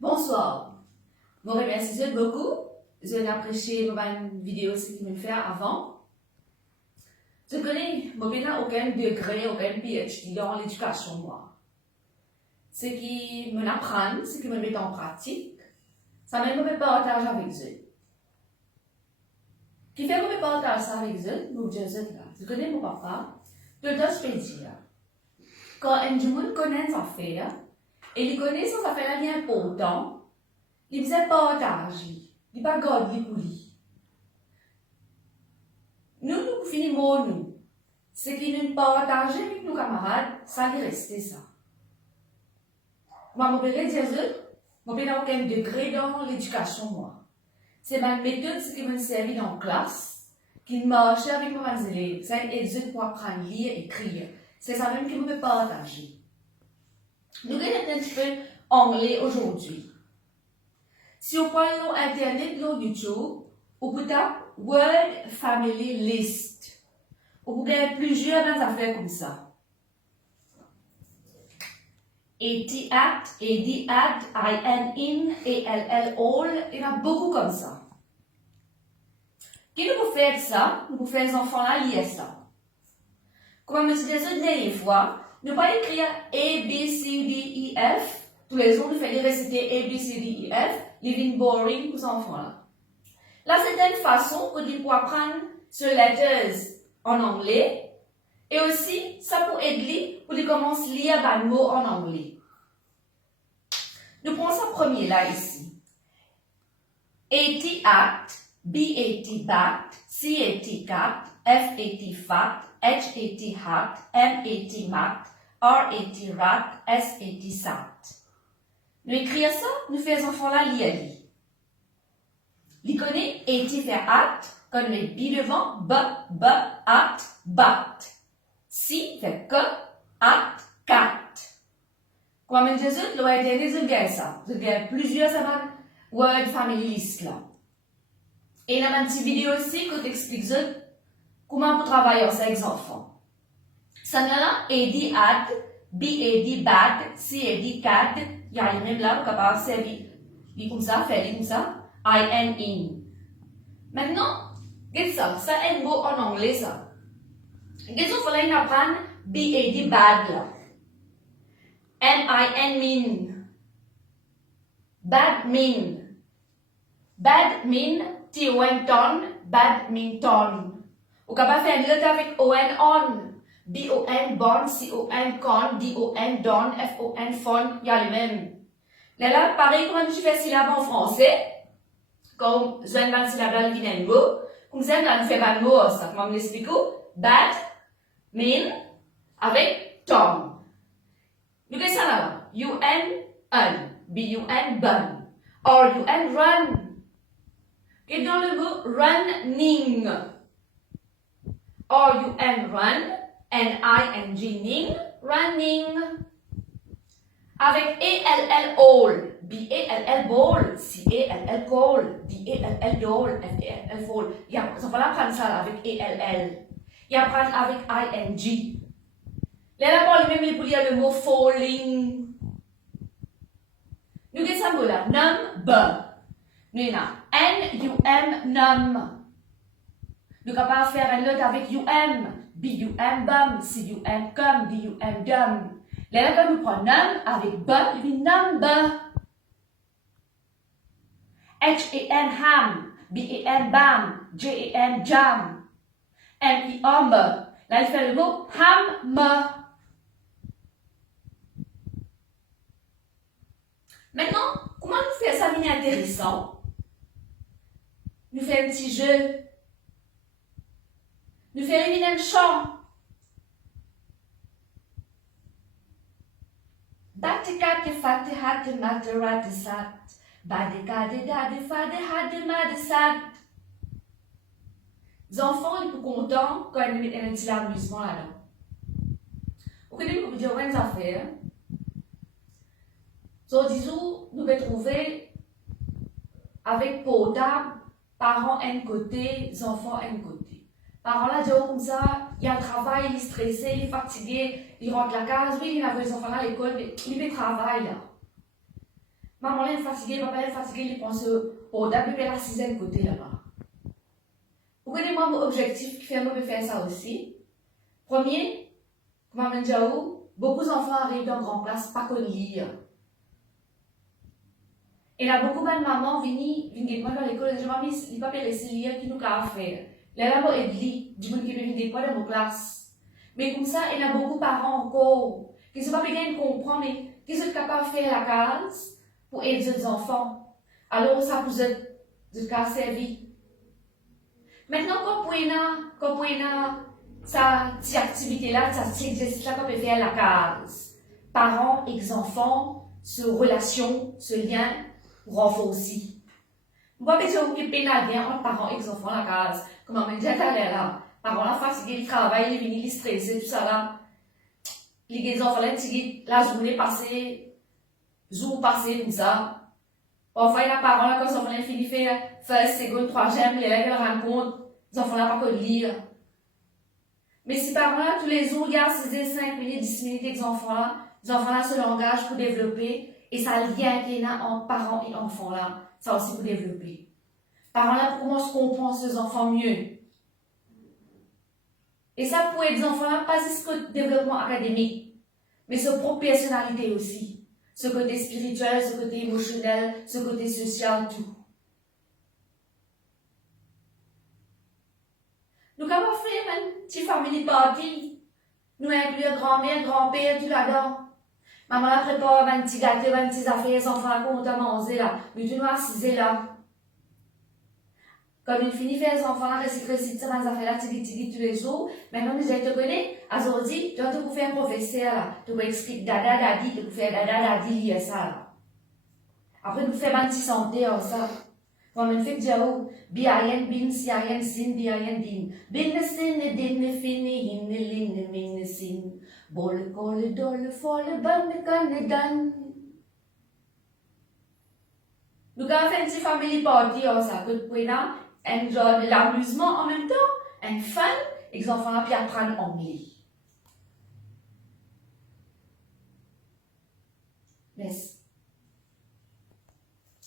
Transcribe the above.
Bonsoir. Je vous remercie beaucoup. J'ai apprécié ma vidéo que je me fait avant. Je connais aucun degré, aucun PhD dans l'éducation, moi. Ce qui me apprend, ce qui me met en pratique, ça même me partage avec eux. Qui fait que je partage ça avec eux, nous disons là. Je connais mon papa, tout le temps je peux dire. Quand un jour connaît une affaire, et il connaît cette affaire bien important, il faisait partage, il pas garde pour lui. Nous finissons nous. Ce qui nous partage avec nos camarades, ça lui reste ça. Moi, je peux dire, je n'ai aucun degré dans l'éducation, moi. C'est ma méthode qui me servi dans la classe, qui marche avec mes élèves. C'est une étude pour apprendre à lire et écrire. C'est ça même qui me peut partager. Nous avons un petit peu anglais aujourd'hui. Si on parle sur Internet, sur YouTube, on peut taper Word Family List. On peut gagner plusieurs affaires comme ça. AT act, AD act, IN in, ALL all, il y en a beaucoup comme ça. Qui nous peut faire ça? Nous pouvons faire les enfants là lire ça. Comme je me suis dit la dernière fois, nous pas écrire A, B, C, D, E, F. Tous les jours, nous faisons réciter A, B, C, D, E, F. Living boring pour ces enfants-là. Là, c'est une façon pour apprendre ces letters en anglais. Et aussi, ça pour aider pour commencer à lire les mots en anglais. Nous prenons ça premier là ici. A-T act, B-A-T bat, C-A-T cat, F-A-T fat, H-A-T hat, M-A-T mat, R-A-T rat, S-A-T sat. Nous écrivons ça, nous faisons les enfants là lire. Ils connaissent A-T fait at, quand nous mettons B devant, B, at, bat. Si fait que, at, cat. Comme je disais, le Internet, je gagne ça. Je gagne plusieurs Word Family List là. Et dans ma petite vidéo aussi, que t'explique comment vous travaillez avec les enfants. Ça là, AD at, BAD bat, CAD cat, il y a même là, capable de servir. Il comme ça, faire comme ça, IN in. Maintenant, regarde ça est un mot en anglais ça. Qu'est-ce qu'il faut apprendre BAD bad là. M-I-N mean. Bad mean. Bad mean T-O-N-ton, badminton. Ou capable faire une lettre avec O-N on. B-O-N bon, C-O-N con, D-O-N don, F-O-N fon, il y a les mêmes. Là, pareil comme je fais syllabe en français, comme je viens de syllabe qui vient de mot, comme ça, on fait pas de mot, ça, comment m'explique? Bad mean avec ton. Nous qu'est-ce ça là? U-N, B-U-N, bun. Or U-N, run. Et dans le mot running. Or U-N, run. N-I-N-G, ning, running. Avec A-L-L, all. B-A-L-L, ball. C-A-L-L, call. D-A-L-L, doll. F-A-L-L, fall. Ça va apprendre ça là, avec A-L-L. Il apprend avec I-N-G. Là, pour le même, pour lire le mot falling. Nous avons ça là, number. Nous avons N-U-M, num. Nous sommes capables de faire un lot avec U-M. B-U-M, bum. C-U-M, cum. D-U-M, dum. Là, quand nous prenons num avec b, il y a number. H-A-M, ham. B-A-M, bam. J-A-M, jam. M-I-O-M. Là, il fait le mot hammer. Maintenant, comment nous faire ça bien intéressant? Nous faisons un petit jeu. Nous faisons un chant. Batikate fate hate mate rate sat. Badekade dade fade hade made sat. Les enfants, ils sont contents quand ils mettent un petit amusement là-dedans. Vous connaissez, vous dire une affaire. So, disons, nous pouvons trouver avec portable, parents un côté, enfants un côté. Parents là, disent comme ça, il y a un travail, il est stressé, il est fatigué, il rentre à la case, oui, il a vu les enfants à l'école, mais il fait travail là. Maman est fatiguée, papa est fatigué, il pense au début de la sixième côté là-bas. Vous connaissez moi mon objectif qui fait moi de faire ça aussi. Premier, comme je disais, beaucoup d'enfants arrivent dans grande classe pas qu'on lire. Et là, beaucoup de mamans viennent dans l'école et disent, maman, il va pas laisser lire qui nous a faire. Là, là, il dit, du monde qui vient pas dans nos classes. Mais comme ça, il y a beaucoup de parents encore qui ne sont pas bien comprendre, mais qui sont capables de faire la case pour aider les enfants. Alors, ça vous êtes de cas servi. Maintenant, quand vous avez cette activité-là, cet exercice-là qu'on peut faire la case, parents et enfants, ce relation, ce lien, renforcer. Moi, je suis pénalien entre parents et enfants la case. Comme on me dit, là, parents là fatigués, ils travaillent, ils viennent, ils stressés, tout ça là. Les enfants là, la journée passée, jour passé, comme ça. Parfois, il y a parents là, quand les enfants là, finissent faire seconde, troisième, les élèves leur rencontrent, les enfants là, pas que lire. Mais si parents là, tous les jours, il y a 5 minutes, 10 minutes avec les enfants là se langage pour développer, et ça lien qu'il y a entre parents et enfants là, ça aussi pour développer. Parents là, comment se comprendre ces enfants mieux. Et ça pour aider les enfants là, pas juste le développement académique, mais sa propre personnalité aussi. Ce côté spirituel, ce côté émotionnel, ce côté social, tout. Nous avons fait une petite famille party. Nous incluons grand-mère, grand-père, tout là-dedans. Maman la prépare un petit gâteau, un petit affaire, les enfants là, qu'on t'a mangé là. Mais tu nous assisé là. Quand une fini fait les enfants là, réciter ces affaires là, tigui tous les jours. Maintenant, nous te connais, à aujourd'hui, tu vas te faire un professeur là. Tu vas expliquer dada, dadi, tu vas faire dada, dadi, lier ça là. Après, tu fais un petit santé en ça. Quand on fait jao, biayen, bin, siayen, sin, biayen, din. Bin, sin, din, fini, hin, lin, min, sin. Bol, kol, dol, fol, ban, kan, dan. Nous avons fait une petite family party en ça. Que tu peux enjoy l'amusement en même temps, un fun, et les enfants là, puis apprendre anglais.